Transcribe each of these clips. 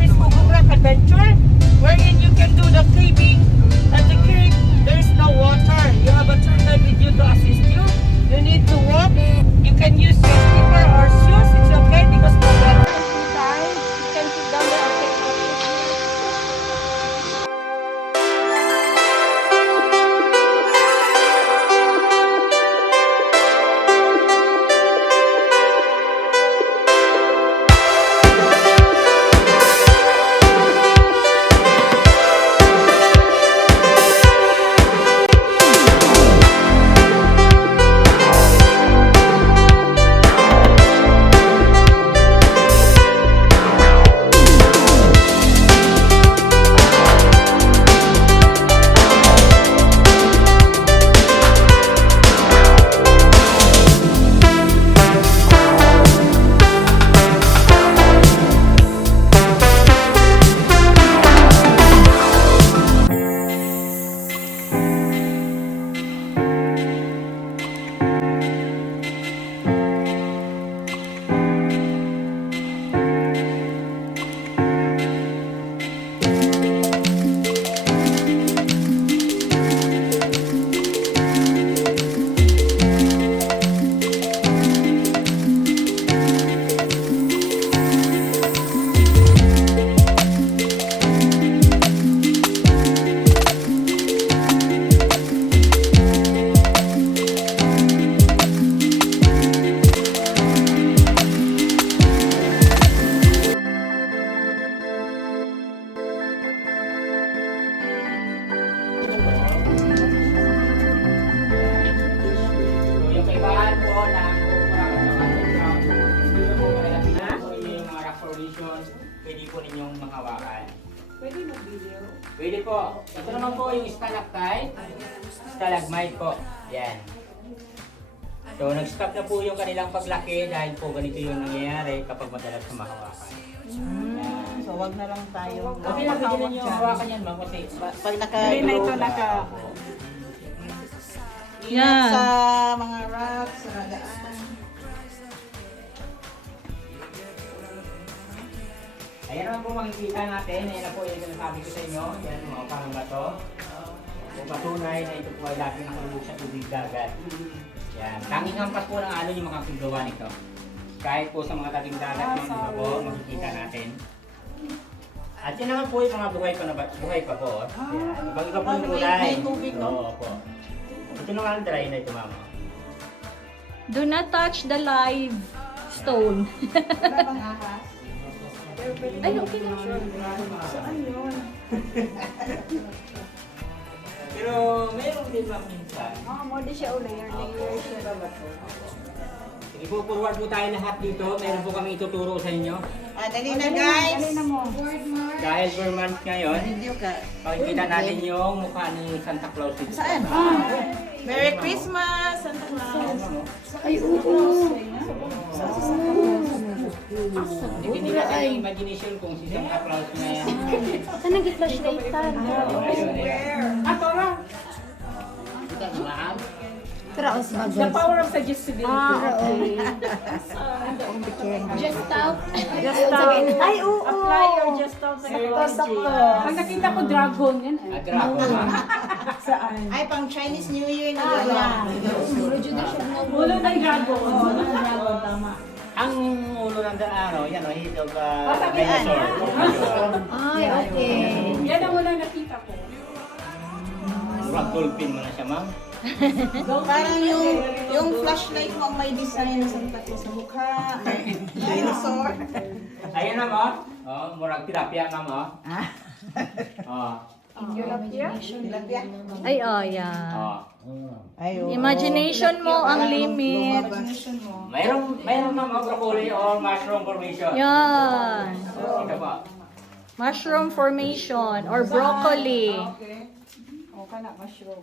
Chris Mugugrak Adventure, wherein you can do the caving. At the cave, there is no water. You have a tour guide with you to assist you. You need to walk. You can use your slipper or shoes. It's okay because no water is inside. You can sit down there or take photos. Yung kaibahan po ng yung mga rock formation, pwede po ninyong makawakan. Pwede mag-video? Pwede po. Ito naman po yung stalactite, stalagmite po. Yan. So, nag-stop na po yung kanilang paglaki dahil po ganito yung nangyayari kapag madalas sa makawakan. Yan. So wag na lang tayo. Okay lang, pwede ninyo hawakan yan, ma'am, kasi Pag naka Hindi na ito naka... Ingat sa mga rocks, sa daan. ayan naman po makikita natin, ayan na po yung sinasabi ko sa inyo, yan mga parang bato. O patunay na ito po ay lagi nakalubog sa tubig dagat. Yan, tanging hampas po ng alon yung mga kagawa nito. Kahit po sa mga tabing dagat, mga po, makikita natin. At yan naman po yung mga buhay pa po. Yan, ibang-iba po yung kulay. May tubig, no? Oo po. Ito naman dry na ito, mama. Do not touch the live stone. Wala bang ahas? Ay, okay lang. Saan yun? Pero mayroon din lang minsan. More di siya layer siya. Sige po, forward po tayo lahat dito. Meron po kami ituturo sa inyo. Dali na guys. Dahil Vermont ngayon, Video ka. pakikita natin yung mukha ni Santa Claus dito. Saan? Merry Christmas, Santa Claus. Ay, oo. Depende natin yung imagination kung si Santa Claus na yan. Saan nag-flashlight tan? Kita ma'am. Kraos ba, The power of suggestibility. okay. Just out. Just out. Ay, oo. Apply your just out psychology. Ang nakita ko dragon yan. Adrako ma'am. Saan? Ay, pang Chinese New Year na gano'n. Ulo ng dragon. Ulo ng dragon, tama. Ang ulo ng ano, yan o, head of Sabihan. dinosaur. Ay, okay. Yan ang unang nakita ko. Rock dolphin mo na siya ma'am. Parang yung flashlight mo ang may design na Santa Claus sa mukha. Dinosaur. Ayan na mo. Oh, murag tilapia ma'am o. Oh. Tilapia? Ay, oh, yeah. Oh. Ay, oo. Imagination mo ang limit. Imagination mo. Mayroon ma'am o broccoli or mushroom formation. Yan. Ito po. Mushroom formation or broccoli. Okay. O, kana, mushroom.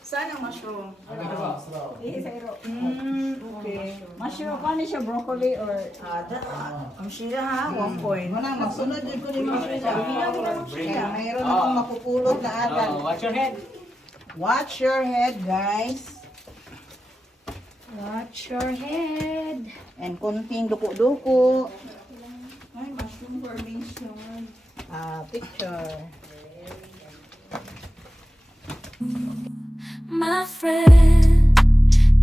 Saan ang mushroom? Ito po. Okay. Mushroom, paano siya? Broccoli or... Ang sila ha, 1 point. Wala, magsunod din ko rin mga sila. Mayroon akong mapupulot na agad. Oh, what's your head? Watch your head, guys. Watch your head. And konting duko-duko. Ay, mushroom. Picture. My friend,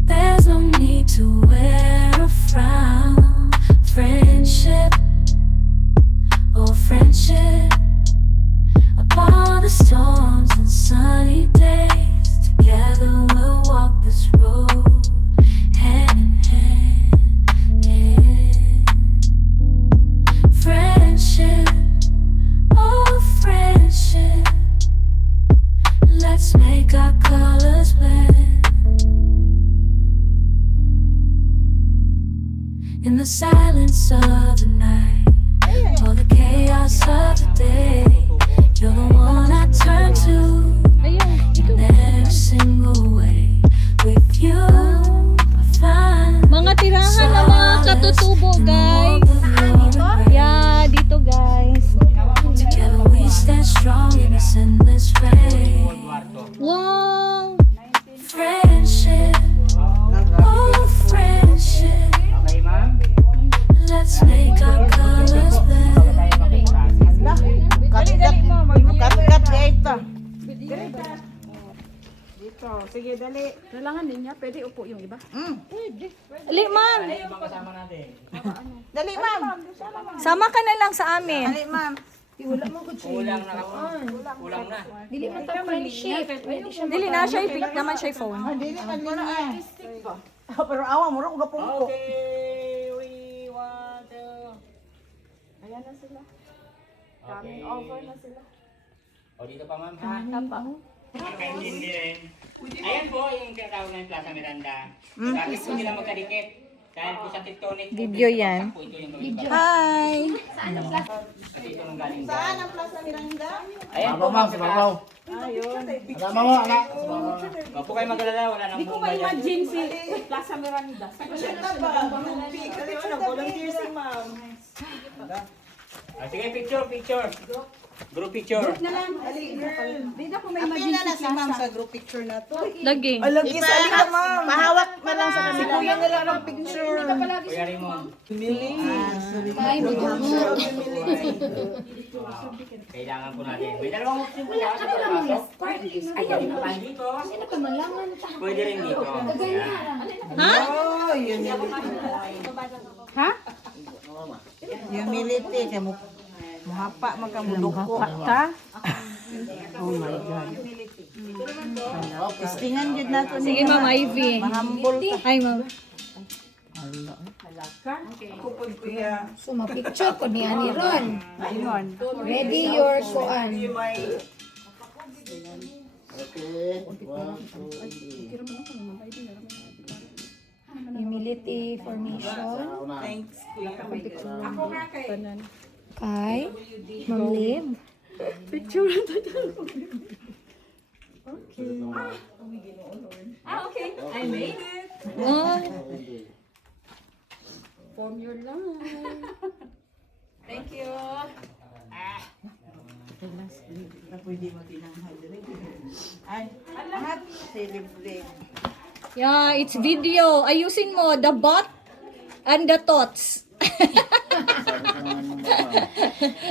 there's no need to wear a frown. Friendship, oh friendship, upon the storms and sunny days, together we'll walk this road, hand in hand, yeah. Friendship, oh friendship, let's make our colors blend. In the silence of the night, or the chaos of the day, you're the one I turn to in every single way. With you, I find Mga tirahan ng mga katutubo, guys. Yeah, dito, guys. together we stand strong in this endless race. Wow! Friendship, oh friendship, Okay, ma'am? let's make our colors blend. Kat dito. Dito. Sige, dali. Kailangan din niya. Pwede upo yung iba. Ali, ma'am. Ano ibang kasama natin? Dali, ma'am. Sama ka na lang sa amin. Dali, ma'am. Kulang na ako. Kulang na. Dili na siya, i-pick naman siya yung phone. Dili, man. Pero awa mo rin kung gapungko. Okay, we want to... Ayan na sila. Okay. Over na sila. O, dito pa, ma'am, ha? Nakaintindi rin. Ayan po yung tinatawag ng Plaza Miranda. Bakit po nila magkadikit? Dahil po sa tectonic Video yan. po ito yung gawin ba? Hi! Kasi ito nang galing Saan ang Plaza Miranda? Ayan po, ma'am, sa babaw. Ayun. Huwag po kayo mag-alala, wala nang bomba yan. Imagine si Plaza Miranda. Volunteer si ma'am. Sige, picture. Group picture. Apil na si ma'am sa group picture na to. Lagi. Lagi sa alika, ma'am. Mahawak na lang sa kanila. Si kuya nila ng picture. Kuya Raymond. Kailangan po natin. May dalawang option po sa pagpasok. Ay, galing pa dito. Pwede rin dito. Ayan. Ha? Oh, Ha? humility. Kaya mo muhapa magkamudoko. Ta? Testingan yun nato Sige, Ma'am Ivy. Mahambol ka. Hi, Ma'am. So, mapicture ko ni Ani Ron. Ayun. Ready your kuan. Humility formation. Thanks. Kay Ma'am Liv. Oh, Pwede mo tinanghal din. Ay, lahat celebrate. yeah, it's video. Ayusin mo, the butt and the tots.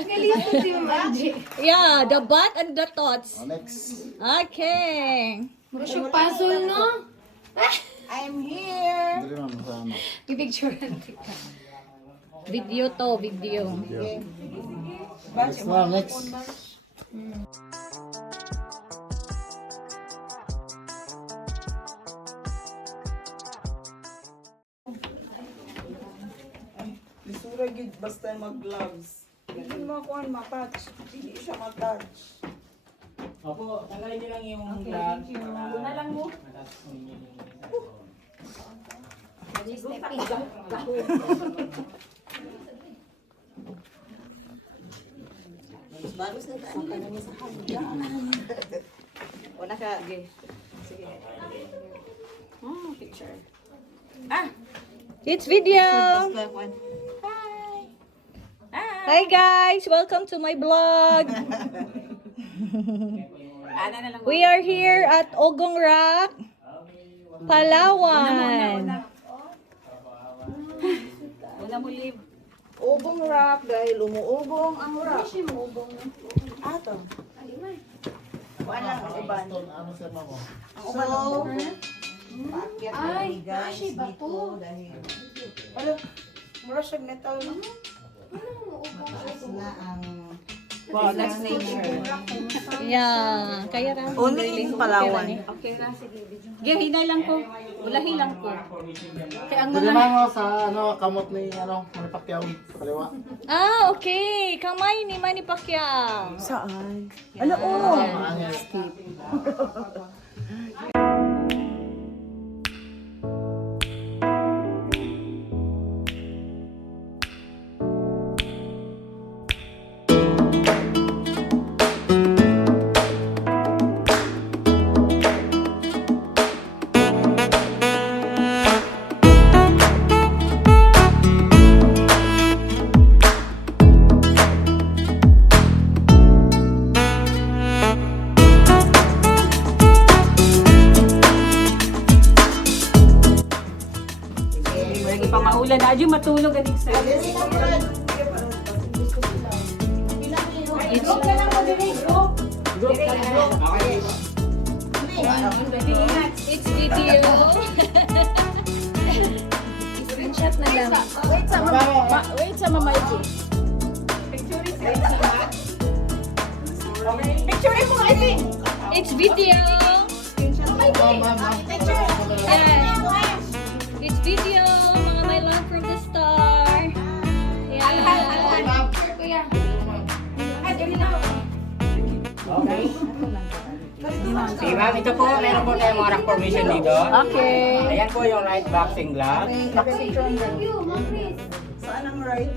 Nalito si Ma'am Angie. Yeah, the butt and the tots. Next. Okay. Mura siyang puzzle, no? I'm here. Dali ma'am sa ano. Ipicturean kita. Video to, video. Next ma'am, next. Lisura gid basta mag-gloves. Hindi mo kuan ma-touch. Hindi siya ma-touch. Opo, tanggalin niyo lang yung gloves. Una lang mo. Una ka, okay. Sige. Picture. Ah, It's video. basta kuan. Hi guys, welcome to my vlog. We are here at Ogong Rock, Palawan. Wala mo live. Ubong rock dahil umuubong ang rock. Kasi maubong na. Ato. Wala ang uban. Ano sa mama? Ang uban ang paakyat na Ay, kami, guys kasi bato. dito dahil wala mura siyang metal no? Ano Taas na ang Wow, that's nature. Yeah, kaya ra. Uning Palawan. Okay na, sige. Hinay lang ko. Ulahi lang ko. Kaya ang Pwede na sa kamot ni Manny Pacquiao sa kaliwa. Ah, okay. Kamay ni Manny Pacquiao. Saan? Ano oh? Maangin. Lagi pa maulan. Adyo matulog galing sa. It's video. Screenshot na lang. Wait sa mama ito. Picture mo nga ito. It's video. Yeah. It's video, mga my love from the star. Yeah. Kuya. Okay. Sige ma'am, ito po, meron po tayong mga rock formation dito. Okay. Ayan po yung right boxing glove. Thank you, Ma'am Chris. Saan ang right?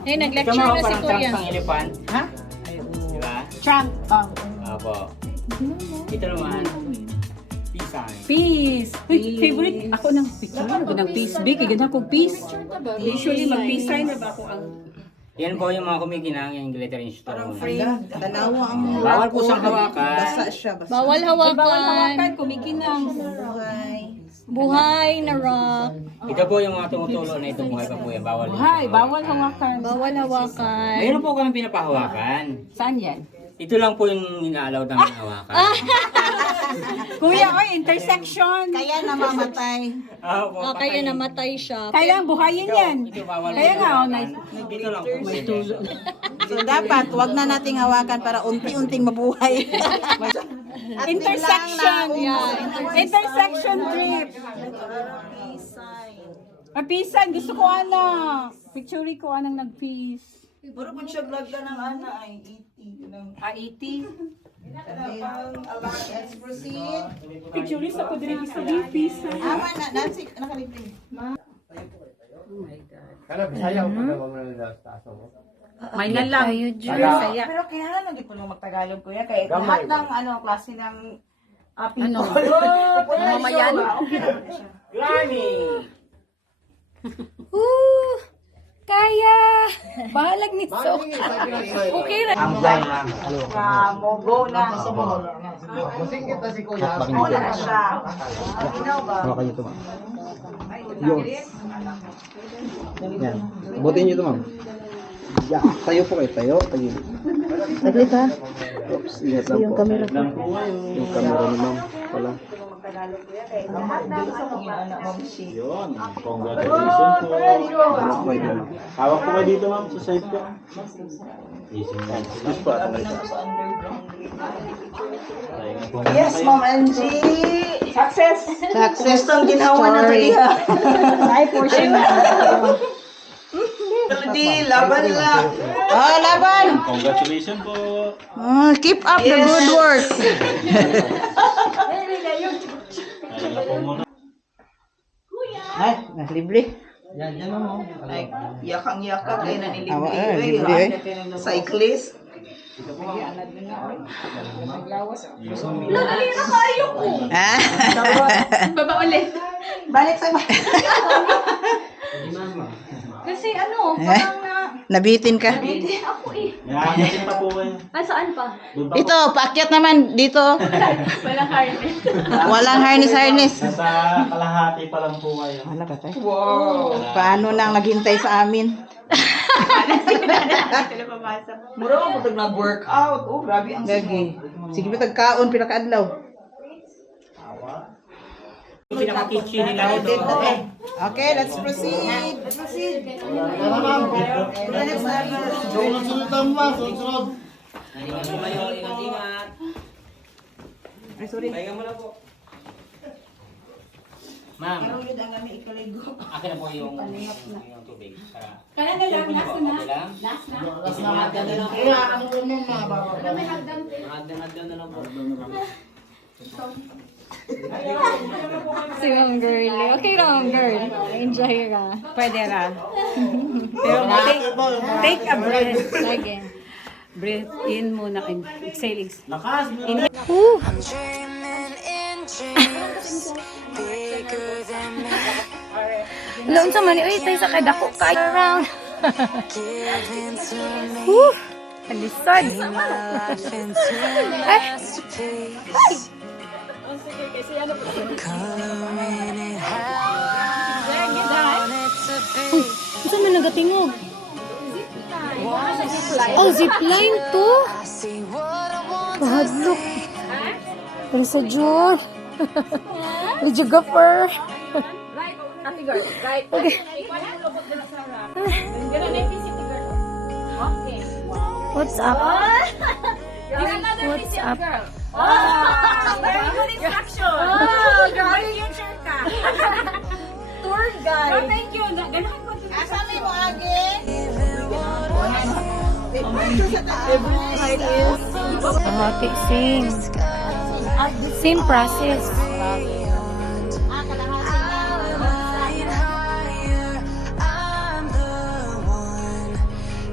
Eh, Ito nag-lecture mga na si parang trunks Kuya. ng elephant. Ha? Diba? Trunk. Opo. Ito naman. Pisang. Peace. Uy, favorite ako ng picture. Ako ng peace. Big, ganda kong peace. Usually, mag-peace sign na ba ako ang... Yan po yung mga kumikinang yung glitter in Parang stone. frame. Tanawa ang Bawal po siyang hawakan. Basa siya. Basa. Bawal Bawal hawakan. hawakan, kumikinang. Buhay. Buhay na rock. Ito po yung mga tumutulo na ito buhay pa po yan. Bawal. Buhay, bawal hawakan. Bawal hawakan. Mayroon po kami pinapahawakan. Saan yan? Ito lang po yung ina-allow namin hawakan. Kuya, oy, intersection. Kaya namamatay. Opo, Ah, kaya namatay siya. Kailangan buhayin yan. Ito bawal. Kaya nga, oh, Dito lang po. Ito. So dapat, wag na nating hawakan para unti-unting mabuhay. At Intersection. biglang Intersection trip. Mapisan, gusto ko ana. Picture ko anang nag-peace. Puro kung siya vlog ka ng ana ay 80. A80. Let's proceed. Picture sa ko din sa peace. Ama na, Nancy, nakalipin. May na lang. Saya. Pero kailangan lagi po nung magtagalog kuya. Kaya lahat ng klase ng Ano? Mamayan. Climbing! Kaya! Bahalag nito. Okay ra. Ang blind lang. Go na. Masing kita si Kuya. Wala na siya. Ginaw ba? Hawakan niyo ito, ma'am. Yun. Yan. Butin niyo ito, ma'am. Yeah. Tayo po kayo. Tayo. Saglit ha. Oops. Ingat lang po. Yung camera po. Yung camera ni ma'am. Wala. Magtagalog kuya. Kaya lahat ng anak mong shit. Yun. Congratulations po. Hawak po kayo dito ma'am sa side ko. Excuse po. Yes, Ma'am Angie! Success! Success ang ginawa na diha. Ay, portion na. Di, laban lang. Ah, laban! Congratulations po. Keep up the good work. Ayun po muna. Ay, libre. Yan mo. Ay, yakang-yaka kayo na Awa, nilibre. libre. Cyclist. Ah. Baba ulit. Balik sa Kasi ano, parang Nabitin ka? ako eh. Nakakasin pa po kayo. Ah, saan pa? Doon pa Ito, paakyat naman dito. Walang harness. Walang harness. Nasa kalahati pa lang po kayo. Wala ba tayo? Wow! Paano nang naghintay sa amin? Mura mo pag nag-workout. Oh, grabe ang Gagi. Sige ba tagkaon, pinakaadlaw. Pinaka-kitchen nila ito. Okay, let's proceed. Let's proceed. Tara ma'am. Sunod-sunod lang ma'am. Sunod-sunod. Ingat-ingat. Ay, sorry. Pahinga mo lang po. Ma'am, Karulid ang kami ikaligo. akin na po yung tubig. Para... Kaya na lang, last na. Okay lang? Last na. Kaya ano ko ma'am mababa. May hagdan. Hagdan na lang po. Si Ma'am Girl. Okay lang, Ma'am Girl. Enjoy ka. Pwede ra. Pero take a breath. Sige. Breathe in muna. Exhale. Lakas! I'm dreaming in dreams bigger than me. Loon sa mani. Uy, tayo sa kadako ka. Around. Give into me. Alisod. My life into a masterpiece. Coloring it how I want it to be. Saan man nagatingog? Oh, zipline to? I see what I want to Hadlok. see. Pero sa Diyon. Medyo gapper. Okay. What's up? What's up? Very good instruction. Oh, grabe future ka. Tour guide. Thank you. Ganahan ko. Asa may mo agi? Same. Same process. Flying higher, I'm the one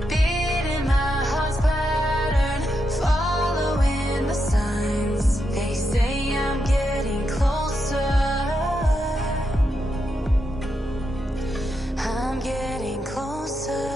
beating my heart's pattern, following the signs. They say I'm getting closer. I'm getting closer.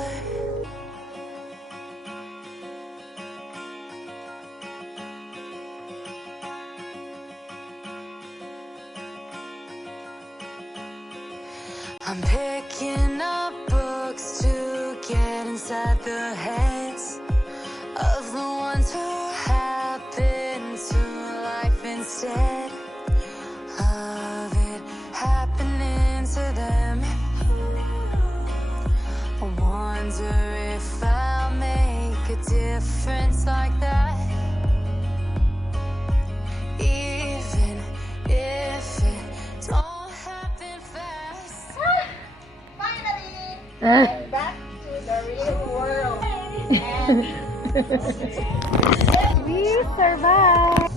I'm picking up books to get inside the heads of the ones who happen to life instead of it happening to them. I wonder if I'll make a difference like that. Even if it don't happen fast. We survived.